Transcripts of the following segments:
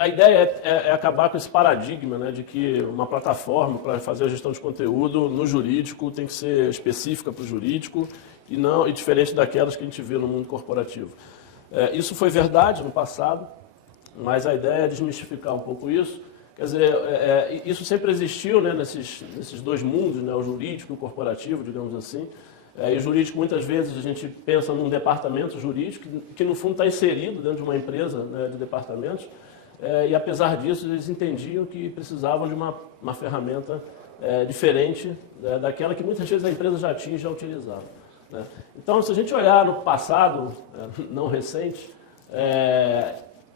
a ideia é acabar com esse paradigma, né, de que uma plataforma para fazer a gestão de conteúdo no jurídico tem que ser específica para o jurídico e diferente daquelas que a gente vê no mundo corporativo. Isso foi verdade no passado, mas a ideia é desmistificar um pouco isso. Quer dizer, isso sempre existiu, né, nesses dois mundos, né, o jurídico e o corporativo, digamos assim. E o jurídico, muitas vezes, a gente pensa num departamento jurídico que no fundo, está inserido dentro de uma empresa, né, de departamentos. E, apesar disso, eles entendiam que precisavam de uma ferramenta diferente daquela que, muitas vezes, a empresa já tinha e já utilizava. Né? Então, se a gente olhar no passado, não recente,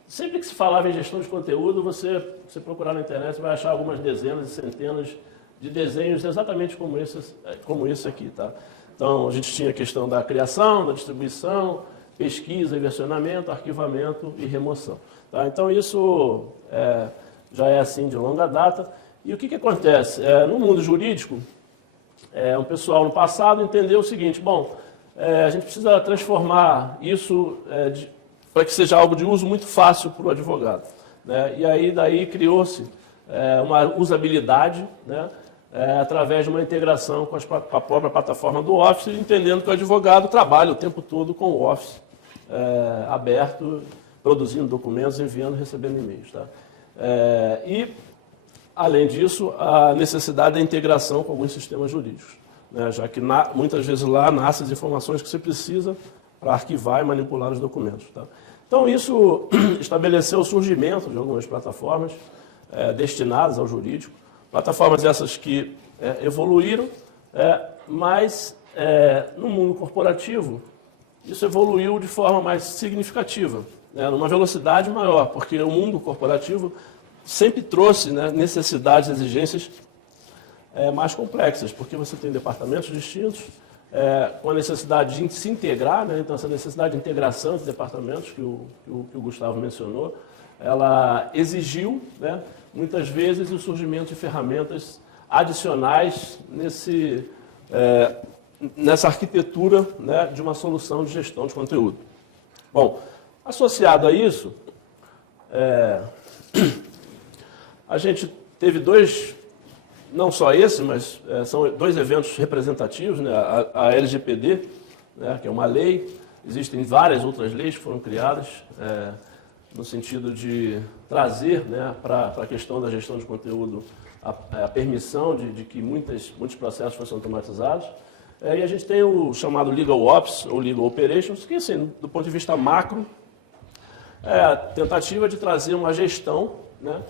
sempre que se falava em gestão de conteúdo, você procurar na internet, você vai achar algumas dezenas e centenas de desenhos exatamente como esse aqui. Tá? Então, a gente tinha a questão da criação, da distribuição, pesquisa, versionamento, arquivamento e remoção. Tá? Então, isso já é assim de longa data. E o que acontece? No mundo jurídico, um pessoal no passado entendeu o seguinte: bom, a gente precisa transformar isso para que seja algo de uso muito fácil para o advogado. Né? E aí daí criou-se uma usabilidade, né? Através de uma integração com a própria plataforma do Office, entendendo que o advogado trabalha o tempo todo com o Office aberto, produzindo documentos, enviando e recebendo e-mails. Tá? E, além disso, a necessidade da integração com alguns sistemas jurídicos, né? Já que muitas vezes lá nascem as informações que você precisa para arquivar e manipular os documentos. Tá? Então, isso estabeleceu o surgimento de algumas plataformas destinadas ao jurídico, plataformas essas que evoluíram, mas no mundo corporativo isso evoluiu de forma mais significativa, né, numa velocidade maior, porque o mundo corporativo sempre trouxe, né, necessidades, exigências mais complexas, porque você tem departamentos distintos, com a necessidade de se integrar, né, então essa necessidade de integração entre departamentos que o Gustavo mencionou, ela exigiu, né, muitas vezes o surgimento de ferramentas adicionais nessa arquitetura, né, de uma solução de gestão de conteúdo. Bom, associado a isso, a gente teve não só esse, mas são dois eventos representativos, né, a LGPD, né, que é uma lei, existem várias outras leis que foram criadas no sentido de trazer, né, para a questão da gestão de conteúdo a permissão de que muitos processos fossem automatizados. E a gente tem o chamado Legal Ops, ou Legal Operations, que, assim, do ponto de vista macro, a tentativa de trazer uma gestão, né,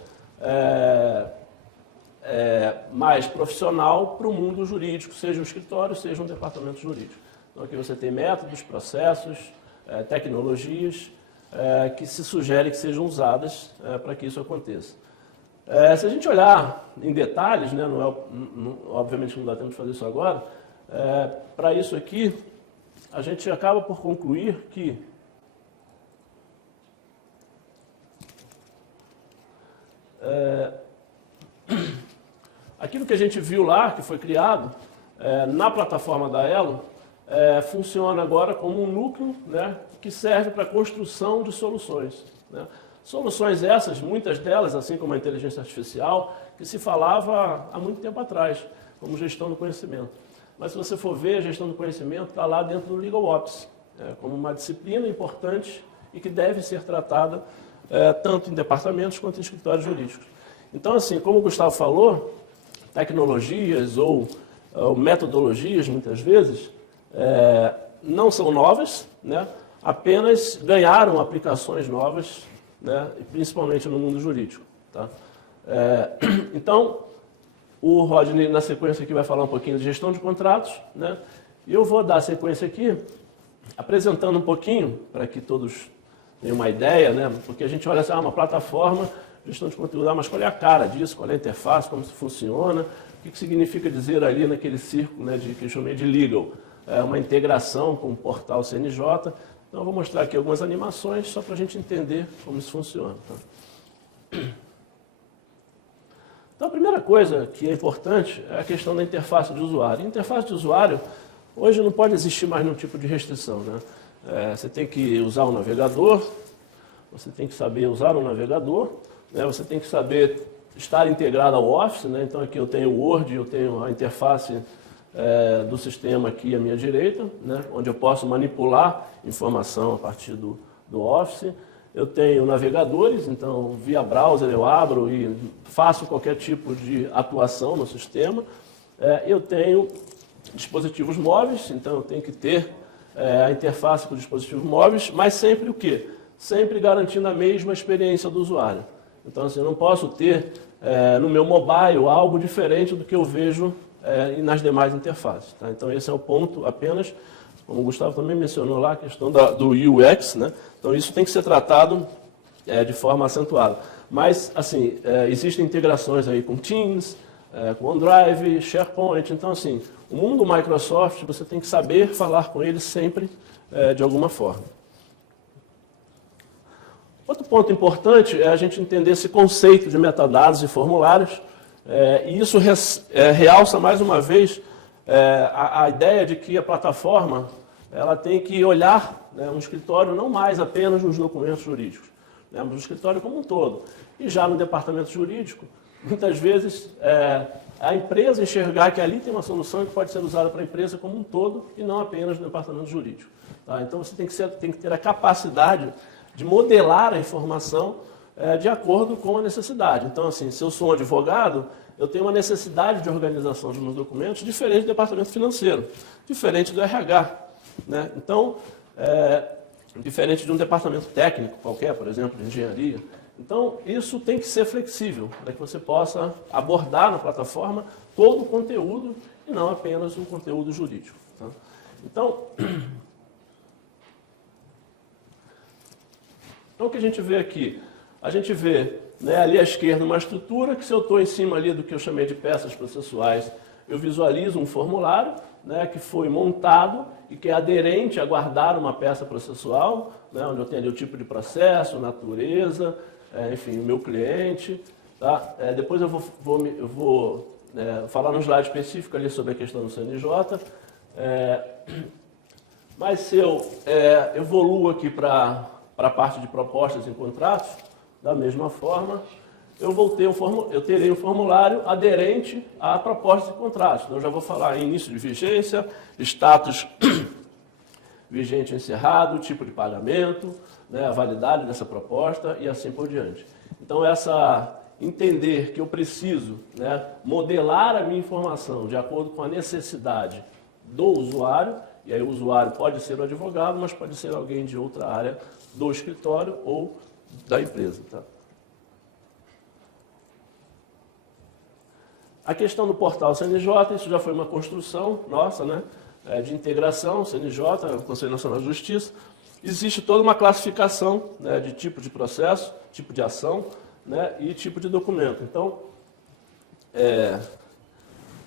mais profissional para o mundo jurídico, seja um escritório, seja um departamento jurídico. Então, aqui você tem métodos, processos, tecnologias que se sugere que sejam usadas para que isso aconteça. Se a gente olhar em detalhes, né, obviamente não dá tempo de fazer isso agora, para isso aqui, a gente acaba por concluir que aquilo que a gente viu lá, que foi criado na plataforma da Elo, funciona agora como um núcleo, né, que serve para a construção de soluções. Né? Soluções essas, muitas delas, assim como a inteligência artificial, que se falava há muito tempo atrás, como gestão do conhecimento. Mas se você for ver, a gestão do conhecimento está lá dentro do Legal Ops, como uma disciplina importante e que deve ser tratada tanto em departamentos quanto em escritórios jurídicos. Então, assim, como o Gustavo falou, tecnologias ou metodologias, muitas vezes, não são novas, né? Apenas ganharam aplicações novas, né? Principalmente no mundo jurídico. Tá? Então, o Rodney, na sequência aqui, vai falar um pouquinho de gestão de contratos, né? E eu vou dar a sequência aqui, apresentando um pouquinho, para que todos tenham uma ideia, né? Porque a gente olha assim, uma plataforma, gestão de conteúdo, mas qual é a cara disso, qual é a interface, como isso funciona, o que significa dizer ali naquele círculo, né, que eu chamei de legal, uma integração com o portal CNJ. Então, eu vou mostrar aqui algumas animações, só para a gente entender como isso funciona. Tá? Então, a primeira coisa que é importante é a questão da interface de usuário. A interface de usuário, hoje não pode existir mais nenhum tipo de restrição. Né? Você tem que usar um navegador, você tem que saber usar um navegador, né? Você tem que saber estar integrado ao Office, né? Então aqui eu tenho o Word, eu tenho a interface do sistema aqui à minha direita, né? Onde eu posso manipular informação a partir do Office. Eu tenho navegadores, então via browser eu abro e faço qualquer tipo de atuação no sistema. Eu tenho dispositivos móveis, então eu tenho que ter a interface com dispositivos móveis, mas sempre o quê? Sempre garantindo a mesma experiência do usuário. Então, assim, eu não posso ter no meu mobile algo diferente do que eu vejo nas demais interfaces. Tá? Então, esse é o ponto apenas, como o Gustavo também mencionou lá, a questão do UX, né? Então, isso tem que ser tratado de forma acentuada. Mas, assim, existem integrações aí com Teams, com OneDrive, SharePoint. Então, assim, o mundo Microsoft, você tem que saber falar com ele sempre de alguma forma. Outro ponto importante é a gente entender esse conceito de metadados e formulários, e isso realça mais uma vez a ideia de que a plataforma ela tem que olhar, né, um escritório não mais apenas nos documentos jurídicos, né, mas um escritório como um todo. E já no departamento jurídico, muitas vezes a empresa enxergar que ali tem uma solução que pode ser usada para a empresa como um todo e não apenas no departamento jurídico. Tá? Então você tem que ter a capacidade de modelar a informação de acordo com a necessidade. Então, assim, se eu sou um advogado, eu tenho uma necessidade de organização dos meus documentos diferente do departamento financeiro, diferente do RH. Né? Então, diferente de um departamento técnico qualquer, por exemplo, de engenharia. Então, isso tem que ser flexível, para que você possa abordar na plataforma todo o conteúdo e não apenas o conteúdo jurídico. Tá? Então, o que a gente vê aqui? A gente vê, né, ali à esquerda uma estrutura que, se eu estou em cima ali do que eu chamei de peças processuais, eu visualizo um formulário, né, que foi montado e que é aderente a guardar uma peça processual, né, onde eu tenho ali o tipo de processo, natureza, enfim, o meu cliente. Tá? Depois eu vou falar no slide específico ali sobre a questão do CNJ. Mas se eu evoluo aqui para a parte de propostas em contratos, da mesma forma, eu terei um formulário aderente à proposta de contratos. Então, eu já vou falar em início de vigência, status vigente encerrado, tipo de pagamento, né, a validade dessa proposta e assim por diante. Então, entender que eu preciso, né, modelar a minha informação de acordo com a necessidade do usuário, e aí o usuário pode ser o advogado, mas pode ser alguém de outra área do escritório ou da empresa. Tá? A questão do portal CNJ, isso já foi uma construção nossa, né, de integração, CNJ, Conselho Nacional de Justiça. Existe toda uma classificação, né, de tipo de processo, tipo de ação, né, e tipo de documento. Então,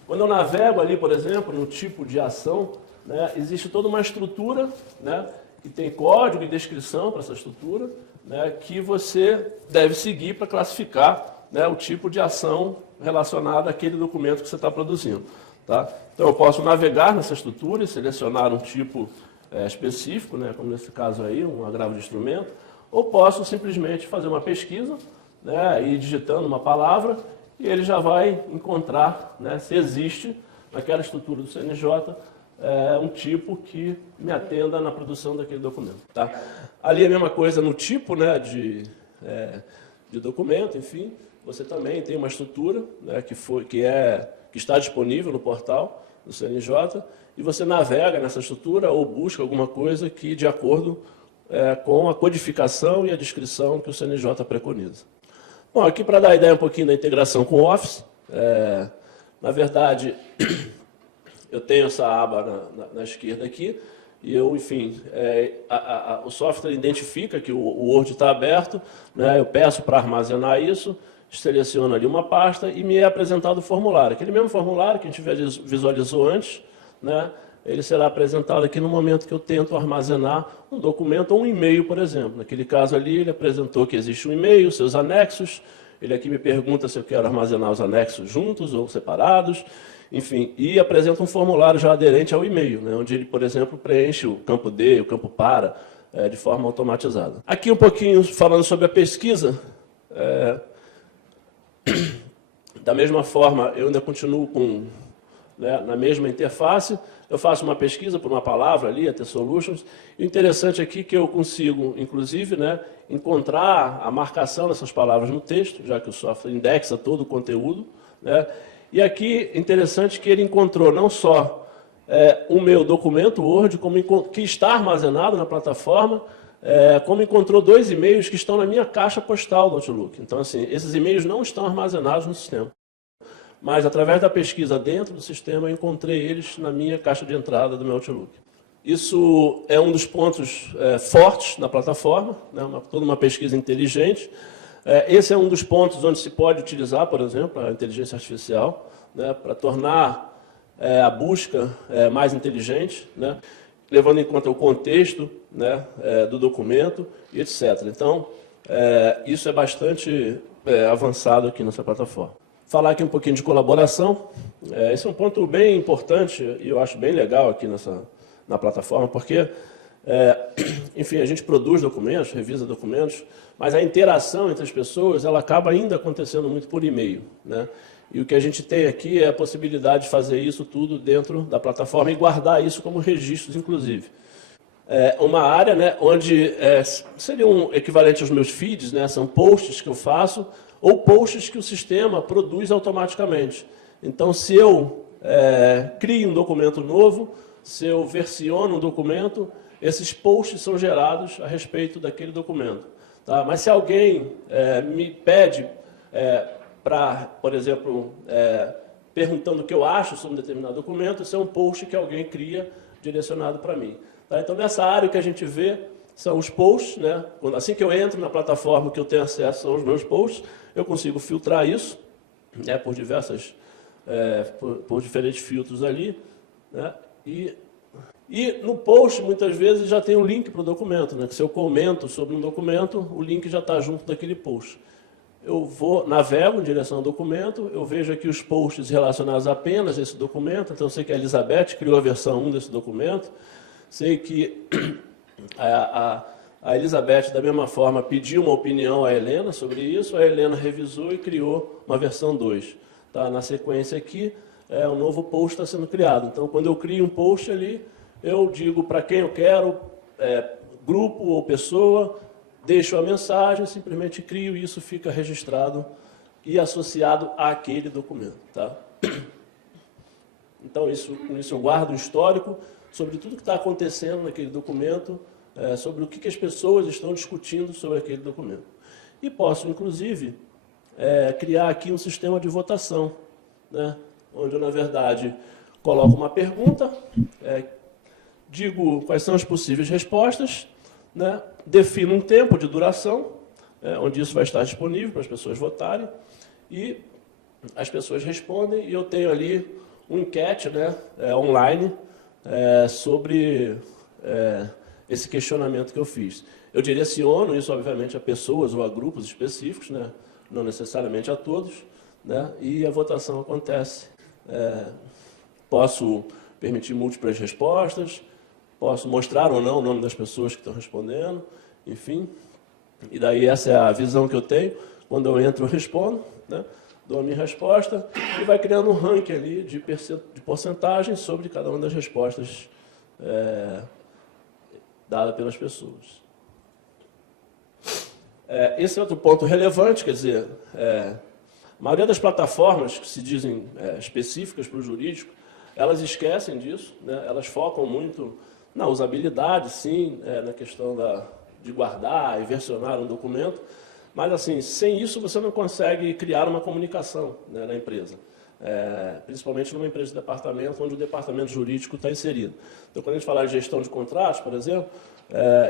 quando eu navego ali, por exemplo, no tipo de ação, né, existe toda uma estrutura, né, que tem código e descrição para essa estrutura, né, que você deve seguir para classificar, né, o tipo de ação relacionada àquele documento que você está produzindo. Tá? Então, eu posso navegar nessa estrutura e selecionar um tipo específico, né, como nesse caso aí, um agravo de instrumento, ou posso simplesmente fazer uma pesquisa, né, e digitando uma palavra, e ele já vai encontrar, né, se existe naquela estrutura do CNJ um tipo que me atenda na produção daquele documento. Tá? Ali é a mesma coisa no tipo, né, de documento, enfim, você também tem uma estrutura, né, que está disponível no portal do CNJ, e você navega nessa estrutura ou busca alguma coisa que de acordo com a codificação e a descrição que o CNJ preconiza. Bom, aqui para dar a ideia um pouquinho da integração com o Office, na verdade, eu tenho essa aba na esquerda aqui, e eu, enfim, o software identifica que o Word está aberto, né, eu peço para armazenar isso, seleciono ali uma pasta e me é apresentado o formulário. Aquele mesmo formulário que a gente visualizou antes, né, ele será apresentado aqui no momento que eu tento armazenar um documento ou um e-mail, por exemplo. Naquele caso ali, ele apresentou que existe um e-mail, seus anexos, ele aqui me pergunta se eu quero armazenar os anexos juntos ou separados, enfim, e apresenta um formulário já aderente ao e-mail, né, onde ele, por exemplo, preenche o campo D, o campo para, de forma automatizada. Aqui um pouquinho falando sobre a pesquisa, Da mesma forma, eu ainda continuo na mesma interface, eu faço uma pesquisa por uma palavra ali, a T-Solutions. O interessante aqui é que eu consigo, inclusive, encontrar a marcação dessas palavras no texto, já que o software indexa todo o conteúdo. E aqui, interessante que ele encontrou não só o meu documento Word, que está armazenado na plataforma, como encontrou 2 e-mails que estão na minha caixa postal do Outlook. Então, assim, esses e-mails não estão armazenados no sistema. Mas, através da pesquisa dentro do sistema, eu encontrei eles na minha caixa de entrada do meu Outlook. Isso é um dos pontos fortes da plataforma, toda uma pesquisa inteligente. Esse é um dos pontos onde se pode utilizar, por exemplo, a inteligência artificial, para tornar a busca mais inteligente, levando em conta o contexto do documento e etc. Então, isso é bastante avançado aqui nessa plataforma. Falar aqui um pouquinho de colaboração. Esse é um ponto bem importante e eu acho bem legal aqui na plataforma, porque, enfim, a gente produz documentos, revisa documentos, mas a interação entre as pessoas ela acaba ainda acontecendo muito por e-mail. E o que a gente tem aqui é a possibilidade de fazer isso tudo dentro da plataforma e guardar isso como registros, inclusive. Uma área onde seria um equivalente aos meus feeds, são posts que eu faço, ou posts que o sistema produz automaticamente. Então, se eu crio um documento novo, se eu versiono um documento, esses posts são gerados a respeito daquele documento. Tá? Mas se alguém me pede para, por exemplo, perguntando o que eu acho sobre um determinado documento, isso é um post que alguém cria direcionado para mim. Tá? Então, nessa área que a gente vê são os posts. Assim que eu entro na plataforma, que eu tenho acesso aos meus posts, eu consigo filtrar isso por por diferentes filtros ali. E no post, muitas vezes, já tem um link para o documento. Que se eu comento sobre um documento, o link já está junto daquele post. Eu navego em direção ao documento, eu vejo aqui os posts relacionados apenas a esse documento. Então, eu sei que a Elizabeth criou a versão 1 desse documento. Sei que a Elizabeth, da mesma forma, pediu uma opinião à Helena sobre isso, a Helena revisou e criou uma versão 2. Tá? Na sequência aqui, um novo post está sendo criado. Então, quando eu crio um post ali, eu digo para quem eu quero, grupo ou pessoa, deixo a mensagem, simplesmente crio e isso fica registrado e associado àquele documento. Tá? Então, com isso eu guardo o histórico sobre tudo que está acontecendo naquele documento, sobre o que as pessoas estão discutindo sobre aquele documento. E posso, inclusive, criar aqui um sistema de votação, onde eu, na verdade, coloco uma pergunta, digo quais são as possíveis respostas, defino um tempo de duração, onde isso vai estar disponível para as pessoas votarem, e as pessoas respondem, e eu tenho ali uma enquete online sobre esse questionamento que eu fiz. Eu direciono isso, obviamente, a pessoas ou a grupos específicos, não necessariamente a todos, e a votação acontece. Posso permitir múltiplas respostas, posso mostrar ou não o nome das pessoas que estão respondendo, enfim. E daí essa é a visão que eu tenho. Quando eu entro, eu respondo, dou a minha resposta e vai criando um ranking ali de porcentagem sobre cada uma das respostas dada pelas pessoas. Esse é outro ponto relevante, quer dizer, a maioria das plataformas que se dizem específicas para o jurídico, elas esquecem disso, elas focam muito na usabilidade, sim, na questão de guardar e versionar um documento, mas, assim, sem isso você não consegue criar uma comunicação na empresa. Principalmente numa empresa de departamento, onde o departamento jurídico está inserido. Então, quando a gente fala de gestão de contratos, por exemplo,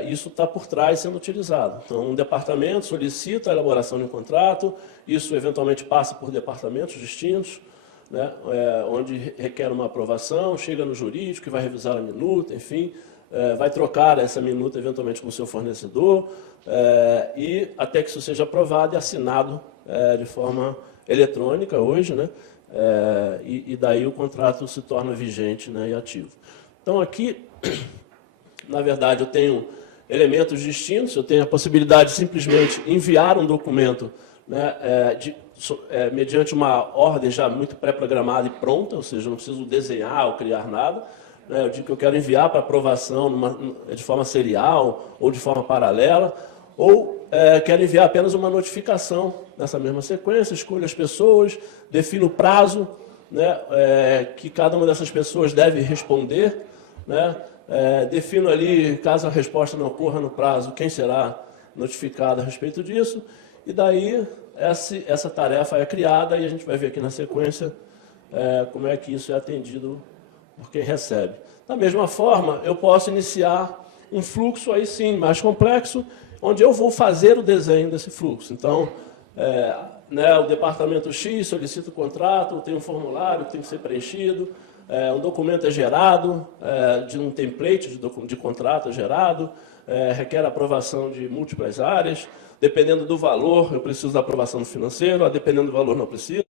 isso está por trás sendo utilizado. Então, um departamento solicita a elaboração de um contrato, isso eventualmente passa por departamentos distintos, onde requer uma aprovação, chega no jurídico, que vai revisar a minuta, enfim, vai trocar essa minuta eventualmente com o seu fornecedor, e até que isso seja aprovado e assinado de forma eletrônica hoje, e daí o contrato se torna vigente e ativo. Então, aqui, na verdade, eu tenho elementos distintos, eu tenho a possibilidade de simplesmente enviar um documento mediante uma ordem já muito pré-programada e pronta, ou seja, eu não preciso desenhar ou criar nada. Né? Eu digo que eu quero enviar para aprovação de forma serial ou de forma paralela, ou quero enviar apenas uma notificação nessa mesma sequência, escolho as pessoas, defino o prazo, né, que cada uma dessas pessoas deve responder, né, defino ali, caso a resposta não ocorra no prazo, quem será notificado a respeito disso, e daí essa tarefa é criada e a gente vai ver aqui na sequência como é que isso é atendido por quem recebe. Da mesma forma, eu posso iniciar um fluxo aí sim, mais complexo, onde eu vou fazer o desenho desse fluxo. Então, né, o departamento X solicita o contrato, tem um formulário que tem que ser preenchido, um documento é gerado, de um template de contrato é gerado, requer aprovação de múltiplas áreas, dependendo do valor, eu preciso da aprovação do financeiro, dependendo do valor, não preciso.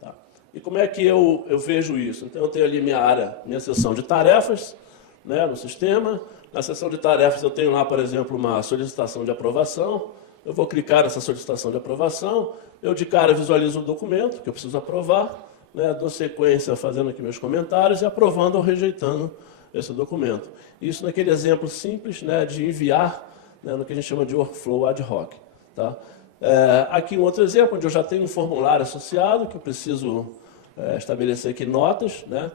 Tá. E como é que eu vejo isso? Então, eu tenho ali minha seção de tarefas, né, no sistema. Na seção de tarefas, eu tenho lá, por exemplo, uma solicitação de aprovação. Eu vou clicar nessa solicitação de aprovação, eu de cara visualizo o documento que eu preciso aprovar, né, dou sequência fazendo aqui meus comentários e aprovando ou rejeitando esse documento. Isso naquele exemplo simples, né, de enviar, né, no que a gente chama de workflow ad hoc. Tá? Aqui um outro exemplo, onde eu já tenho um formulário associado, que eu preciso estabelecer aqui notas, né,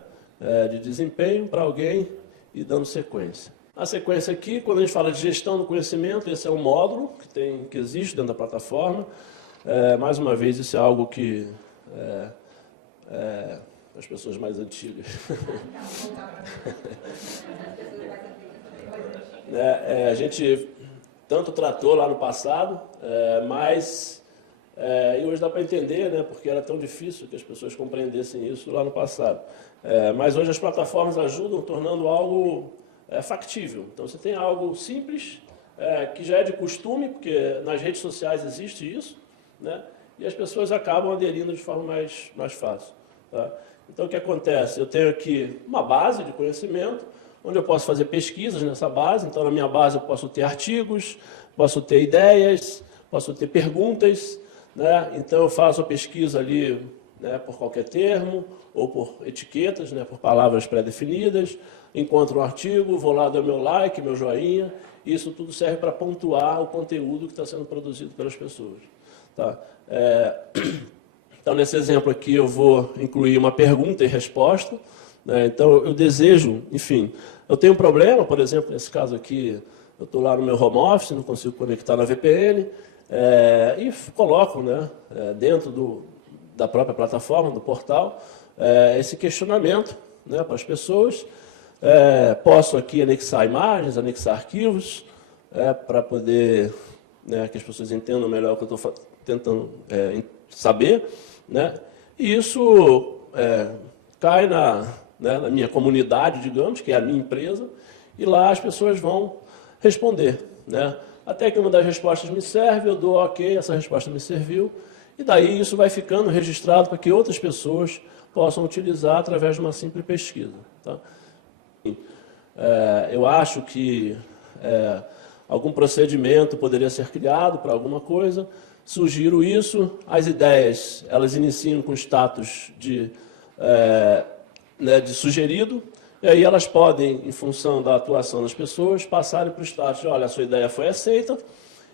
de desempenho para alguém e dando sequência. A sequência aqui, quando a gente fala de gestão do conhecimento, esse é um módulo que existe dentro da plataforma. Mais uma vez, isso é algo que as pessoas mais antigas a gente tanto tratou lá no passado, mas e hoje dá para entender, né, porque era tão difícil que as pessoas compreendessem isso lá no passado. Mas hoje as plataformas ajudam, tornando algo factível. Então, você tem algo simples, que já é de costume, porque nas redes sociais existe isso, né? E as pessoas acabam aderindo de forma mais fácil. Tá? Então, o que acontece? Eu tenho aqui uma base de conhecimento, onde eu posso fazer pesquisas nessa base. Então, na minha base, eu posso ter artigos, posso ter ideias, posso ter perguntas. Né? Então, eu faço a pesquisa ali, né, por qualquer termo, ou por etiquetas, né, por palavras pré-definidas. Encontro um artigo, vou lá, dou meu like, meu joinha. Isso tudo serve para pontuar o conteúdo que está sendo produzido pelas pessoas. Tá? Então, nesse exemplo aqui, eu vou incluir uma pergunta e resposta. Né? Então, eu desejo, enfim, eu tenho um problema, por exemplo, nesse caso aqui, eu estou lá no meu home office, não consigo conectar na VPN, e coloco, né, dentro da própria plataforma, do portal, esse questionamento, né, para as pessoas. Posso aqui anexar imagens, anexar arquivos, para poder, né, que as pessoas entendam melhor o que eu estou tentando saber. Né? E isso cai né, na minha comunidade, digamos, que é a minha empresa, e lá as pessoas vão responder. Né? Até que uma das respostas me serve, eu dou ok, essa resposta me serviu, e daí isso vai ficando registrado para que outras pessoas possam utilizar através de uma simples pesquisa. Tá? Eu acho que algum procedimento poderia ser criado para alguma coisa, sugiro isso, as ideias, elas iniciam com status né, de sugerido, e aí elas podem, em função da atuação das pessoas, passarem para o status de, olha, a sua ideia foi aceita,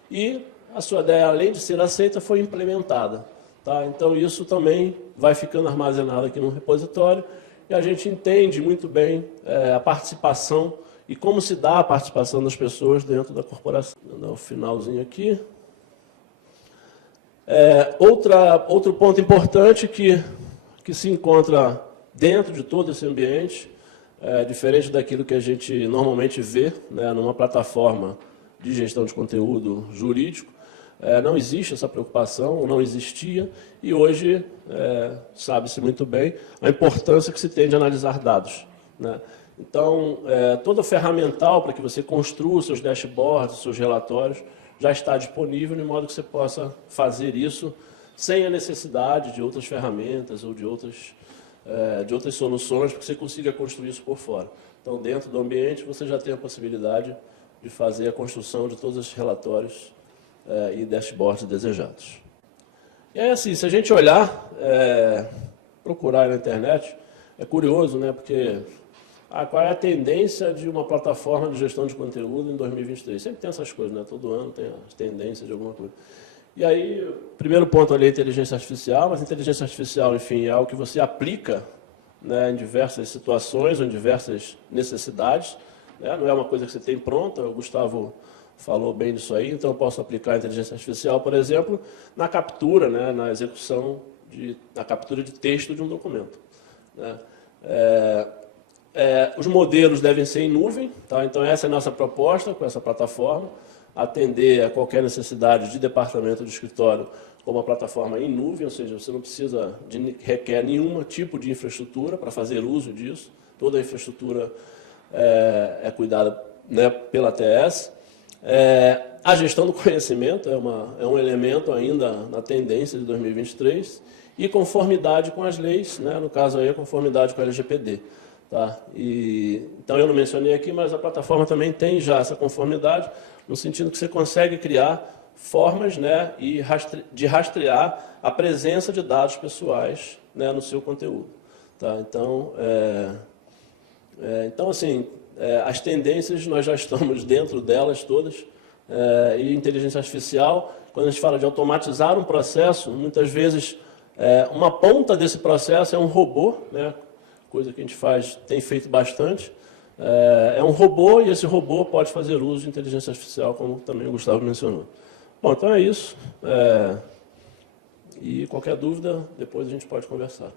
e a sua ideia, além de ser aceita, foi implementada. Tá? Então, isso também vai ficando armazenado aqui no repositório, e a gente entende muito bem a participação e como se dá a participação das pessoas dentro da corporação. Vou dar o finalzinho aqui. Outro ponto importante que se encontra dentro de todo esse ambiente, diferente daquilo que a gente normalmente vê, né, numa plataforma de gestão de conteúdo jurídico, não existe essa preocupação, não existia, e hoje sabe-se muito bem a importância que se tem de analisar dados. Né? Então, todo o ferramental para que você construa os seus dashboards, os seus relatórios, já está disponível, de modo que você possa fazer isso sem a necessidade de outras ferramentas ou de outras soluções, para que você consiga construir isso por fora. Então, dentro do ambiente, você já tem a possibilidade de fazer a construção de todos esses relatórios e dashboards desejados. E aí, assim, se a gente olhar, procurar na internet, é curioso, né? Porque qual é a tendência de uma plataforma de gestão de conteúdo em 2023? Sempre tem essas coisas, né? Todo ano tem as tendências de alguma coisa. E aí, o primeiro ponto ali é a inteligência artificial, mas a inteligência artificial, enfim, é algo que você aplica, né, em diversas situações, em diversas necessidades, né? Não é uma coisa que você tem pronta, o Gustavo falou bem disso aí, então eu posso aplicar a inteligência artificial, por exemplo, na captura, né, na execução, na captura de texto de um documento, né? Os modelos devem ser em nuvem, tá? Então essa é a nossa proposta com essa plataforma, atender a qualquer necessidade de departamento de escritório com uma plataforma em nuvem, ou seja, você não precisa requer nenhum tipo de infraestrutura para fazer uso disso, toda a infraestrutura é cuidada, né, pela ATS. A gestão do conhecimento é um elemento ainda na tendência de 2023 e conformidade com as leis, né, no caso aí a conformidade com a LGPD. Tá? Então eu não mencionei aqui, mas a plataforma também tem já essa conformidade, no sentido que você consegue criar formas, né, de rastrear a presença de dados pessoais, né, no seu conteúdo. Tá? Então, assim, as tendências nós já estamos dentro delas todas, e inteligência artificial, quando a gente fala de automatizar um processo, muitas vezes uma ponta desse processo é um robô, né, coisa que a gente tem feito bastante, é um robô e esse robô pode fazer uso de inteligência artificial, como também o Gustavo mencionou. Bom, então é isso. E qualquer dúvida, depois a gente pode conversar.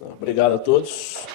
Obrigado a todos.